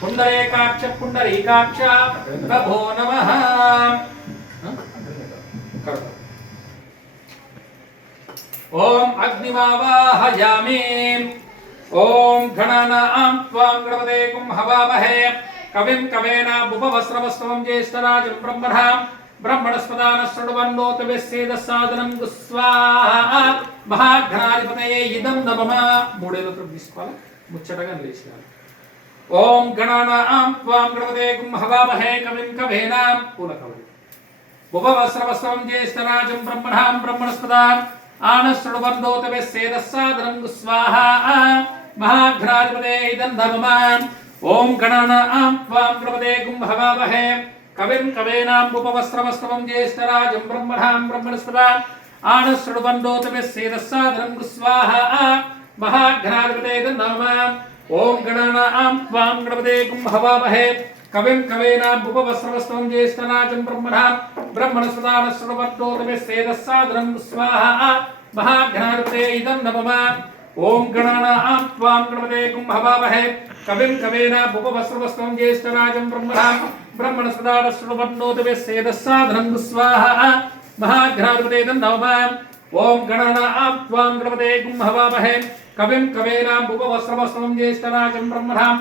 पुंडरीकाक्ष पुंडरीकाक्ष प्रभो नमः। ओम अग्निमावाहयामि। ओम गणानां त्वां गणपतेकुं हवामहे कविं कवेनामुपवस्त्रवस्त्रं ज्येष्ठराजं ब्रह्मणा ब्रह्मणस्पदान शृण्वन्नोतवेस्सेदस्सादनं गुस्वाहा महाघनाधिपतये इदं नमः। మూడేలతో తీసుకోవాలి ముచ్చటగా లేచాలి। ओम गणानां त्वां गणपतेकुं हवामहे कविं कवेनां पूलकवि उपवस्त्रवस्त्रं ज्येष्ठराजं ब्रह्मणा ब्रह्मणस्पदान आनशृण्वन्नोतवेस्सेदस्सादनं गुस्वाहा महाघनाधिपतये इदं नमः। ओम गणानां त्वां गणपतेकुं हवामहे कविं कवेनां उपवस्त्रवस्त्रं ज्येष्ठराजं ब्रह्मणा ब्रह्मणस्पदान आनशृण्वन्नोतवेस्सेदस्सादनं गुस्वाहा महाघनाधिपतये इदं नमः। ओम गणानां त्वां गणपतेकुं हवामहे कविं कवेनां उपवस्त्रवस्त्रं ज्येष्ठराजं ब्रह्मणा ब्रह्मणस्पदान शृण्वन्नोतवेस्सेदस्सादनं गुस्वाहा महाघनाधिपतये इदं नमः। ओम गणानां त्वां गणपतेकुं हवामहे कविं कवेनां उपवस्त्रवस्त्रं ज्येष्ठराजं ब्रह्मणा ब्रह्मणस्पदान शृण्वन्नोतवेस्सेदस्सादनं गुस्वाहा महाघनाधिपतये इदं नमः। ओम गणानां त्वां गणपतेकुं हवामहे कविं कवेनां उपवस्त्रवस्त्रं ज्येष्ठराजं ब्रह्मणा